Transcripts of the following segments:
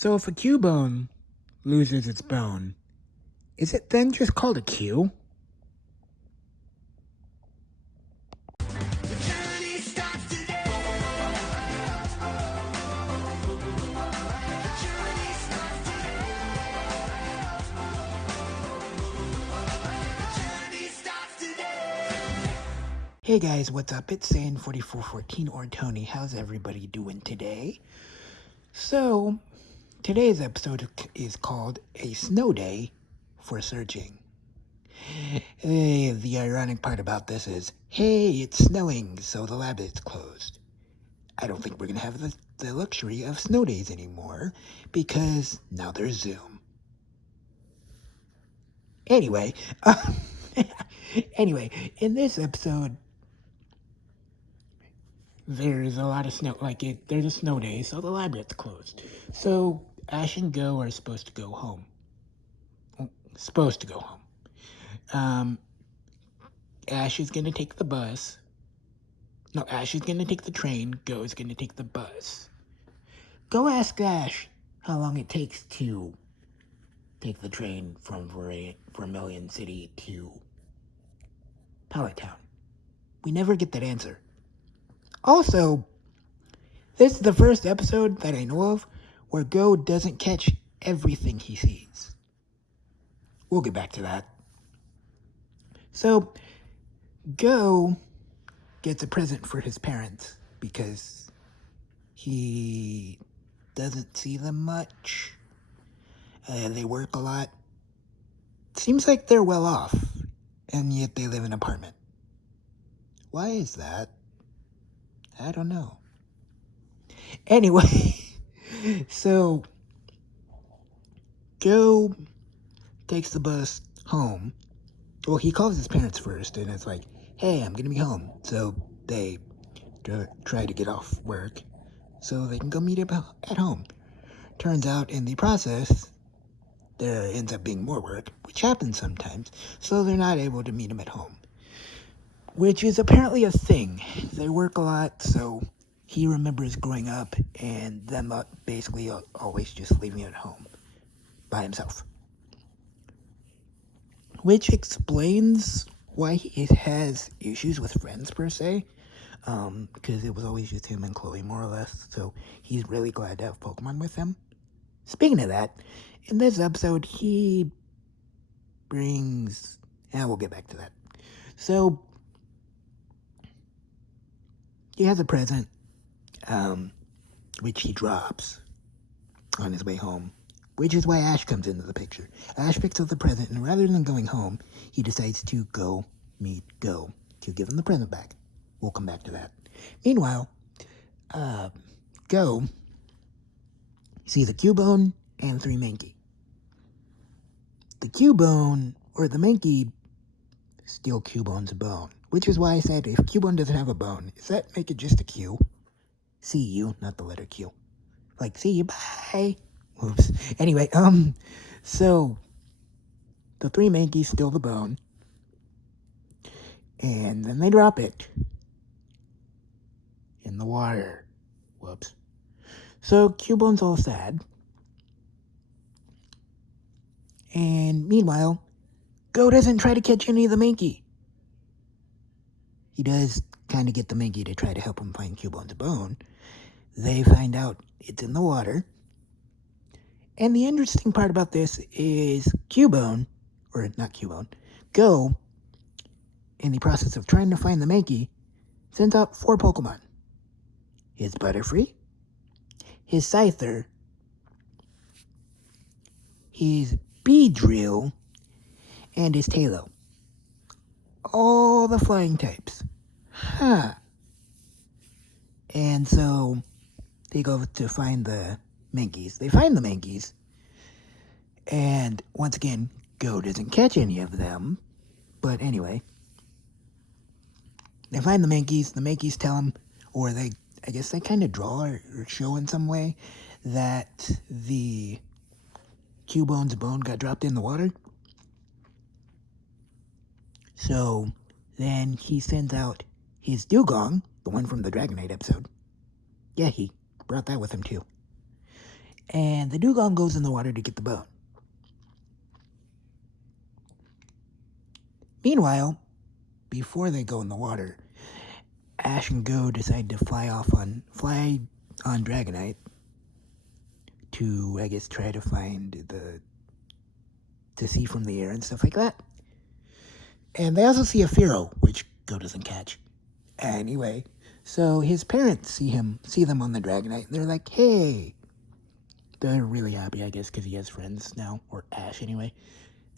So if a Cubone loses its bone, is it then just called a Q? Hey guys, what's up? It's Sand4414 or Tony. How's everybody doing today? So, today's episode is called A Snow Day for Searching. The ironic part about this is, hey, it's snowing, so the lab is closed. I don't think we're going to have the luxury of snow days anymore, because now there's Zoom. Anyway, in this episode, there's a lot of snow, there's a snow day, so the lab gets closed. So, Ash and Goh are supposed to go home. Ash is gonna take the bus. No, Ash is gonna take the train, Goh is gonna take the bus. Go ask Ash how long it takes to take the train from Vermilion City to Pallet Town. We never get that answer. Also, this is the first episode that I know of where Goh doesn't catch everything he sees. We'll get back to that. So, Goh gets a present for his parents because he doesn't see them much. They work a lot. Seems like they're well off, and yet they live in an apartment. Why is that? I don't know. Anyway, so Goh takes the bus home. Well, he calls his parents first, and it's like, hey, I'm going to be home. So they try to get off work so they can go meet up at home. Turns out in the process, there ends up being more work, which happens sometimes, so they're not able to meet him at home. Which is apparently a thing. They work a lot, so he remembers growing up and them basically always just leaving at home by himself. Which explains why he has issues with friends, per se. Because it was always just him and Chloe, more or less. So he's really glad to have Pokemon with him. Speaking of that, in this episode, he brings... we'll get back to that. So, he has a present, which he drops on his way home. Which is why Ash comes into the picture. Ash picks up the present, and rather than going home, he decides to go meet Goh to give him the present back. We'll come back to that. Meanwhile, Goh sees a Cubone and 3 mankey. The Cubone, or the mankey, steal Cubone's bone. Which is why I said, if Cubone doesn't have a bone, does that make it just a Q? C-U, not the letter Q. Like, see you, bye! Oops. Anyway, so, the 3 mankeys steal the bone, and then they drop it in the water. Whoops. So, Cubone's all sad. And meanwhile, Goh doesn't try to catch any of the mankey. He does kind of get the mankey to try to help him find Cubone's bone. They find out it's in the water. And the interesting part about this is Goh, in the process of trying to find the mankey, sends out 4 Pokemon. His Butterfree, his Scyther, his Beedrill, and his Tailo. All the flying types. And so, they go to find the mankeys. They find the mankeys. And once again, Goh doesn't catch any of them. But anyway, they find the mankeys. The mankeys tell them, or I guess they kind of draw or show in some way that the Cubone's bone got dropped in the water. So then he sends out his Dugong, the one from the Dragonite episode. Yeah, he brought that with him too. And the dugong goes in the water to get the bone. Meanwhile, before they go in the water, Ash and Goh decide to fly on Dragonite to, I guess, try to to see from the air and stuff like that. And they also see a Fearow, which Goh doesn't catch. Anyway, so his parents see them on the Dragonite, and they're like, hey. They're really happy, I guess, because he has friends now, or Ash anyway.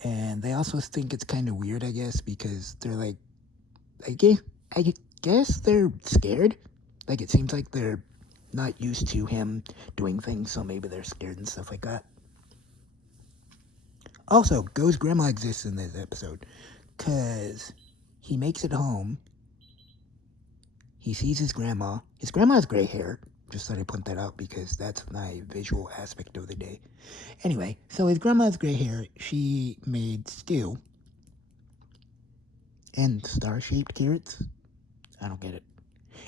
And they also think it's kind of weird, I guess, because they're like, I guess they're scared. Like, it seems like they're not used to him doing things, so maybe they're scared and stuff like that. Also, Go's grandma exists in this episode, because he makes it home. He sees his grandma. His grandma has gray hair. Just thought I'd point that out because that's my visual aspect of the day. Anyway, so his grandma has gray hair. She made stew. And star-shaped carrots? I don't get it.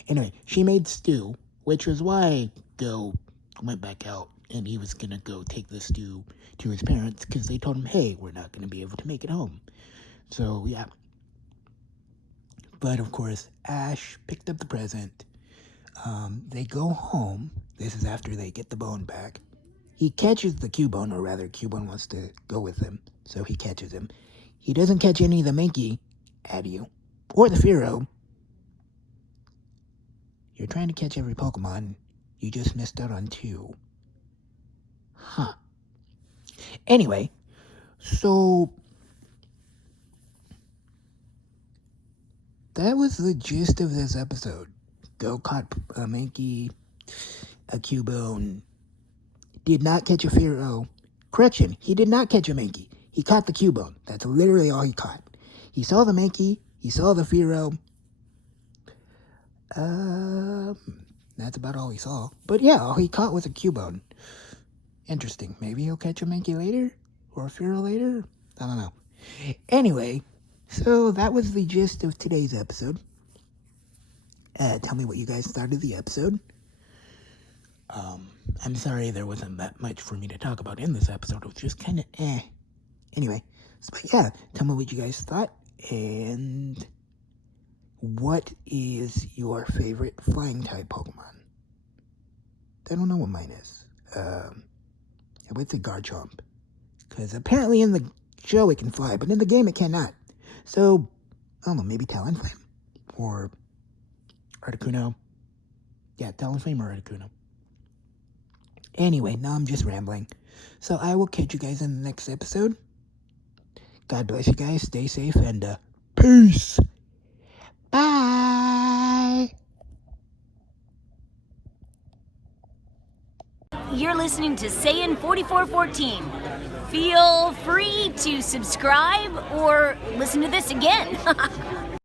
Anyway, she made stew, which was why Goh went back out and he was going to go take the stew to his parents because they told him, hey, we're not going to be able to make it home. So, yeah. But, of course, Ash picked up the present. They go home. This is after they get the bone back. He catches the Cubone, or rather, Cubone wants to go with him, so he catches him. He doesn't catch any of the mankey at you, or the Fearow. You're trying to catch every Pokemon. You just missed out on 2. Huh. Anyway, so that was the gist of this episode. Goh caught a mankey, a Cubone, did not catch a Fearow. Correction, he did not catch a mankey. He caught the Cubone. That's literally all he caught. He saw the mankey, he saw the Fearow. That's about all he saw. But yeah, all he caught was a Cubone. Interesting. Maybe he'll catch a mankey later? Or a Fearow later? I don't know. Anyway, so that was the gist of today's episode. Tell me what you guys thought of the episode. I'm sorry there wasn't that much for me to talk about in this episode. It was just kind of Anyway, so yeah, tell me what you guys thought. And what is your favorite flying type Pokemon? I don't know what mine is. I would say Garchomp. Because apparently in the show it can fly, but in the game it cannot. So, I don't know, maybe Talonflame? Or Articuno. Yeah, Talonflame or Articuno. Anyway, now I'm just rambling. So I will catch you guys in the next episode. God bless you guys. Stay safe and peace. Bye. You're listening to Saiyan 4414. Feel free to subscribe or listen to this again.